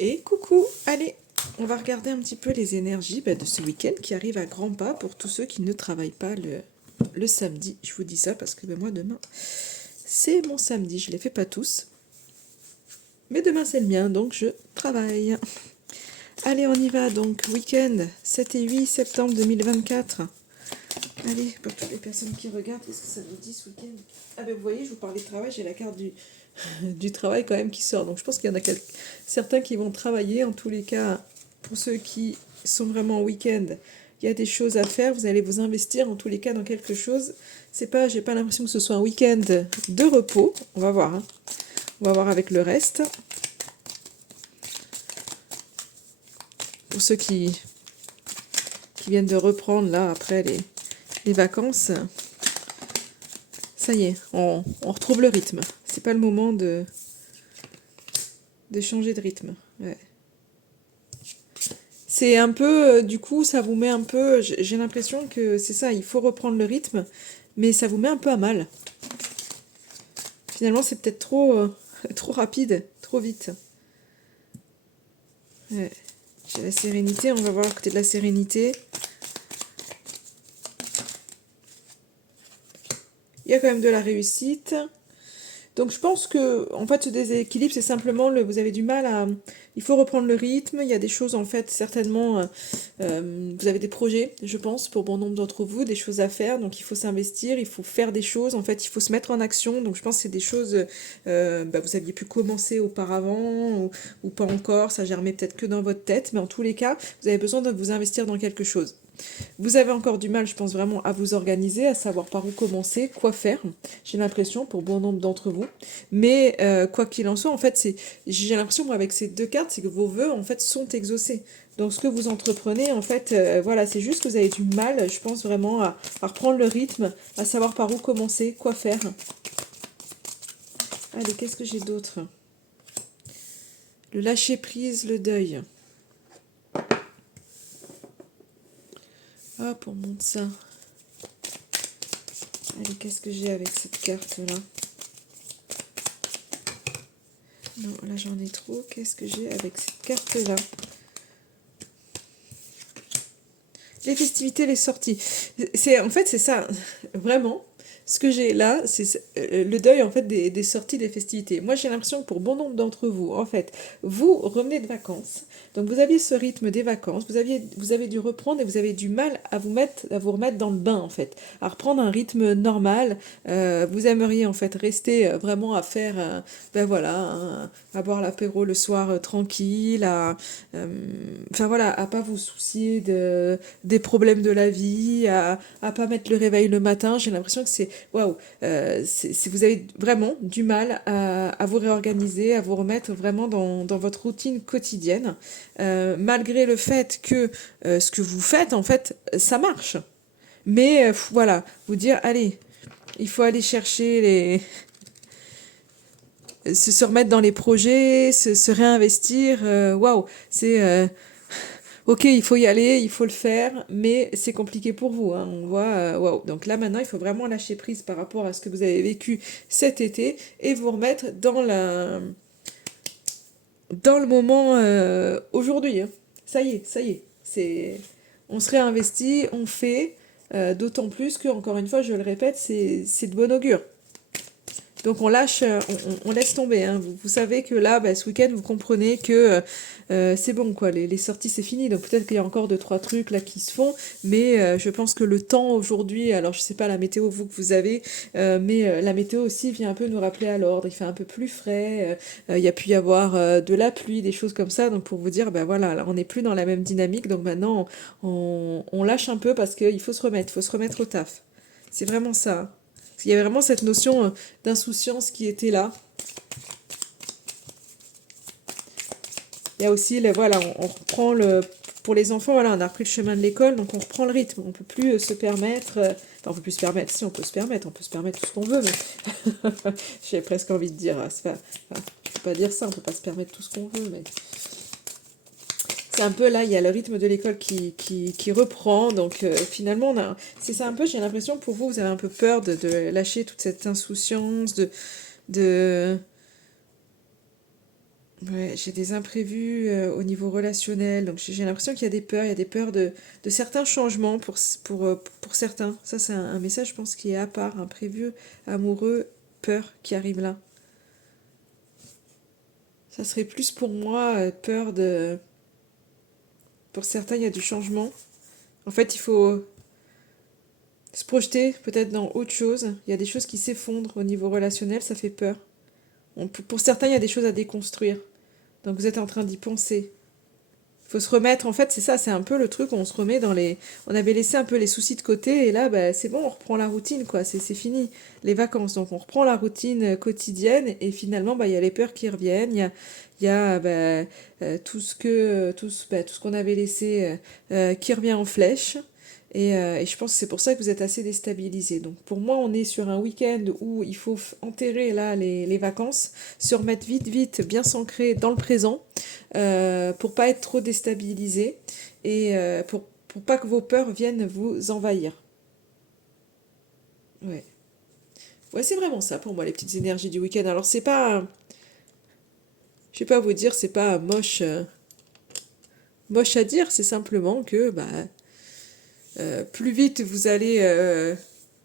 Et coucou, allez, on va regarder un petit peu les énergies de ce week-end qui arrive à grands pas pour tous ceux qui ne travaillent pas le samedi. Je vous dis ça parce que moi demain, c'est mon samedi. Je ne les fais pas tous, mais demain c'est le mien, donc je travaille. Allez, on y va donc, week-end 7 et 8 septembre 2024. Allez, pour toutes les personnes qui regardent, qu'est-ce que ça vous dit ce week-end? Ah ben vous voyez, je vous parlais de travail, j'ai la carte du travail quand même qui sort. Donc je pense qu'il y en a certains qui vont travailler. En tous les cas, pour ceux qui sont vraiment en week-end, il y a des choses à faire. Vous allez vous investir en tous les cas dans quelque chose. J'ai pas l'impression que ce soit un week-end de repos. On va voir, hein. On va voir avec le reste. Pour ceux qui viennent de reprendre là après les vacances, ça y est, on retrouve le rythme. C'est pas le moment de changer de rythme. Ouais. C'est un peu, du coup, ça vous met un peu, j'ai l'impression que c'est ça, il faut reprendre le rythme, mais ça vous met un peu à mal. Finalement, c'est peut-être trop, trop rapide, trop vite. Ouais. J'ai la sérénité, on va voir à côté de la sérénité. Il y a quand même de la réussite. Donc je pense que en fait ce déséquilibre c'est simplement vous avez du mal à, il faut reprendre le rythme, il y a des choses en fait certainement, vous avez des projets je pense pour bon nombre d'entre vous, des choses à faire, donc il faut s'investir, il faut faire des choses, en fait il faut se mettre en action, donc je pense que c'est des choses, vous aviez pu commencer auparavant ou pas encore, ça germait peut-être que dans votre tête, mais en tous les cas vous avez besoin de vous investir dans quelque chose. Vous avez encore du mal, je pense vraiment, à vous organiser, à savoir par où commencer, quoi faire. J'ai l'impression pour bon nombre d'entre vous. Mais quoi qu'il en soit, en fait, j'ai l'impression, moi, avec ces deux cartes, c'est que vos vœux, en fait, sont exaucés. Donc, ce que vous entreprenez, en fait, voilà, c'est juste que vous avez du mal, je pense vraiment, à reprendre le rythme, à savoir par où commencer, quoi faire. Allez, qu'est-ce que j'ai d'autre? Le lâcher-prise, le deuil. Hop, on monte ça. Allez, qu'est-ce que j'ai avec cette carte-là? Non, là j'en ai trop. Qu'est-ce que j'ai avec cette carte-là? Les festivités, les sorties. En fait, c'est ça. Vraiment, ce que j'ai là, c'est le deuil en fait des sorties des festivités. Moi, j'ai l'impression que pour bon nombre d'entre vous, en fait, vous revenez de vacances. Donc, vous aviez ce rythme des vacances. Vous avez dû reprendre et vous avez du mal à vous remettre dans le bain, en fait, à reprendre un rythme normal. Vous aimeriez en fait rester vraiment à faire, ben voilà, à boire l'apéro le soir tranquille, enfin voilà, à pas vous soucier des problèmes de la vie, à pas mettre le réveil le matin. J'ai l'impression que c'est waouh, vous avez vraiment du mal à vous réorganiser, à vous remettre vraiment dans votre routine quotidienne, malgré le fait que ce que vous faites en fait ça marche. Mais voilà, vous dire allez, il faut aller chercher se remettre dans les projets, se réinvestir. Waouh, c'est ok, il faut y aller, il faut le faire, mais c'est compliqué pour vous, hein. On voit, waouh. Donc là maintenant, il faut vraiment lâcher prise par rapport à ce que vous avez vécu cet été et vous remettre dans le moment aujourd'hui, hein. Ça y est, on se réinvestit, on fait, d'autant plus que, encore une fois, je le répète, c'est de bon augure. Donc on lâche, on laisse tomber, hein. Vous savez que là, ce week-end, vous comprenez que c'est bon, quoi. Les sorties, c'est fini. Donc peut-être qu'il y a encore deux, trois trucs là qui se font, mais je pense que le temps aujourd'hui, alors je sais pas la météo vous que vous avez, mais la météo aussi vient un peu nous rappeler à l'ordre. Il fait un peu plus frais. Il y a pu y avoir de la pluie, des choses comme ça. Donc pour vous dire, ben voilà, là, on n'est plus dans la même dynamique. Donc maintenant, on lâche un peu parce qu'il faut se remettre au taf. C'est vraiment ça, hein. Il y avait vraiment cette notion d'insouciance qui était là. Il y a aussi, voilà, on reprend pour les enfants, voilà, on a repris le chemin de l'école, donc on reprend le rythme. On peut plus se permettre, enfin, on peut plus se permettre, si on peut se permettre tout ce qu'on veut, mais j'ai presque envie de dire, je peux pas dire ça, on peut pas se permettre tout ce qu'on veut, mais c'est un peu là, il y a le rythme de l'école qui reprend, donc finalement, c'est ça un peu, j'ai l'impression pour vous, vous avez un peu peur de lâcher toute cette insouciance, de Ouais, j'ai des imprévus au niveau relationnel, donc j'ai l'impression qu'il y a des peurs, il y a des peurs de certains changements pour certains. Ça, c'est un message, je pense, qui est à part, imprévu, amoureux, peur qui arrive là. Ça serait plus pour moi peur de... Pour certains, il y a du changement. En fait, il faut se projeter peut-être dans autre chose. Il y a des choses qui s'effondrent au niveau relationnel, ça fait peur. Pour certains, il y a des choses à déconstruire. Donc vous êtes en train d'y penser. Il faut se remettre, en fait, c'est ça, c'est un peu le truc où on se remet dans les... On avait laissé un peu les soucis de côté et là, bah, c'est bon, on reprend la routine, quoi, c'est fini, les vacances. Donc on reprend la routine quotidienne et finalement, bah, il y a les peurs qui reviennent, il y a tout ce qu'on avait laissé qui revient en flèche. Et je pense que c'est pour ça que vous êtes assez déstabilisé. Donc pour moi, on est sur un week-end où il faut enterrer là les vacances, se remettre vite, bien s'ancrer dans le présent pour pas être trop déstabilisé et pour pas que vos peurs viennent vous envahir. Ouais. Ouais, c'est vraiment ça pour moi, les petites énergies du week-end. Alors c'est pas, je vais pas vous dire, c'est pas moche, moche à dire, c'est simplement que bah, plus vite vous allez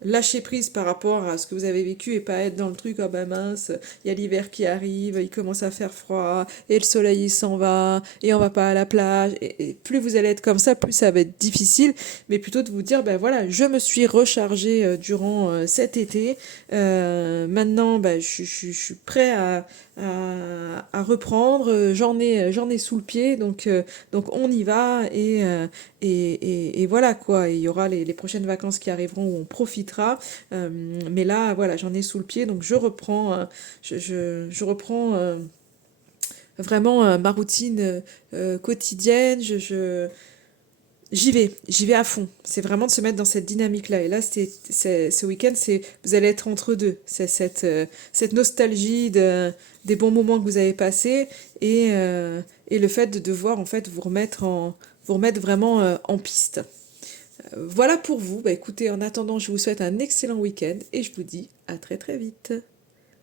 lâcher prise par rapport à ce que vous avez vécu et pas être dans le truc, oh bah mince, il y a l'hiver qui arrive, il commence à faire froid, et le soleil il s'en va, et on va pas à la plage, et plus vous allez être comme ça, plus ça va être difficile, mais plutôt de vous dire, ben voilà, je me suis rechargée durant cet été, maintenant ben, je suis prêt à reprendre, j'en ai sous le pied, donc on y va, et voilà quoi, il y aura les prochaines vacances qui arriveront où on profitera. Mais là, voilà, j'en ai sous le pied, donc je reprends, je reprends vraiment ma routine quotidienne. J'y vais à fond. C'est vraiment de se mettre dans cette dynamique-là. Et là, ce week-end, vous allez être entre deux. C'est cette nostalgie des bons moments que vous avez passés et le fait de devoir en fait vous remettre vraiment en piste. Voilà pour vous. Bah, écoutez, en attendant, je vous souhaite un excellent week-end et je vous dis à très très vite.